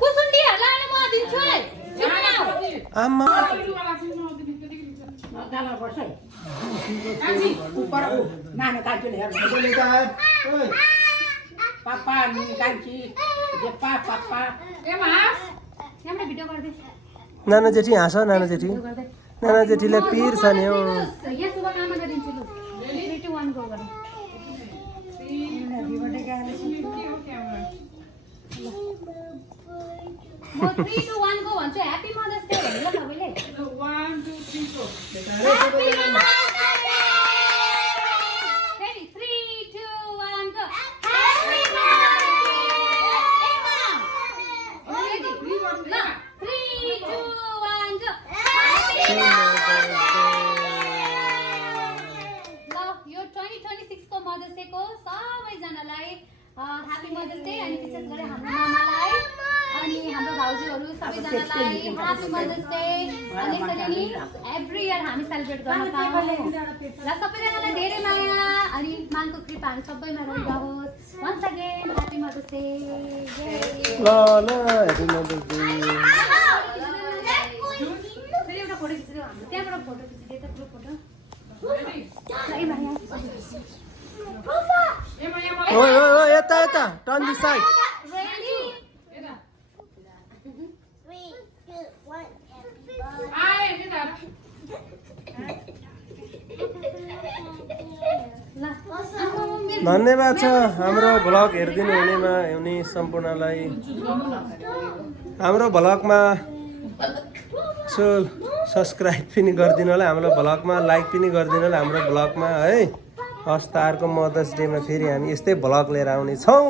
कुसुन्डीहरुलाई म दिन्छु है आमा पापा कान्छी जेप्पा पापा नाना जेठी हाँस नाना जेठी नाना जेठीले पिर छ नि हौ म 3 2 1 गो भन्छु ह्यापी मदर्स डे भन्नु ल सबैले 1 2 3 go happy mother's day ready 3 2 1 go happy mother's day ready 3 2 1 go happy mother's day ल यो 2026 को मदर्स डे को सबैजनालाई ह्यापी मदर्स डे अनि विशेष गरी हाम्रो मामालाई अनि हाम्रो भाउजूहरु सबैजनालाई ह्यापी मदर्स डे अनि यसरी नि एभ्री इयर हामी सेलिब्रेट गर्न पाऊँ र सबैजनालाई धेरै माया अनि मानको कृपा हामी सबैमा रहिरहोस् once again happy mother's day ल ल ह्यापी मदर्स डे फेरि एउटा फोटो खिच्दियो हाम्रो त्यहाँबाट फोटो खिच्दिए त ग्रुप फोटो ओइ ओइ ओइ यता यता टर्न दिस साइड धन्यवाद छ हाम्रो भ्लग हेरिदिनु हुने सम्पूर्णलाई हाम्रो भ्लगमा सब्सक्राइब पनि गरिदिनु होला हाम्रो भ्लगमा लाइक पनि गरिदिनु होला हाम्रो भ्लगमा है हस् त अर्को मदर्स डेमा फेरि हामी यस्तै भ्लग लिएर आउने छौँ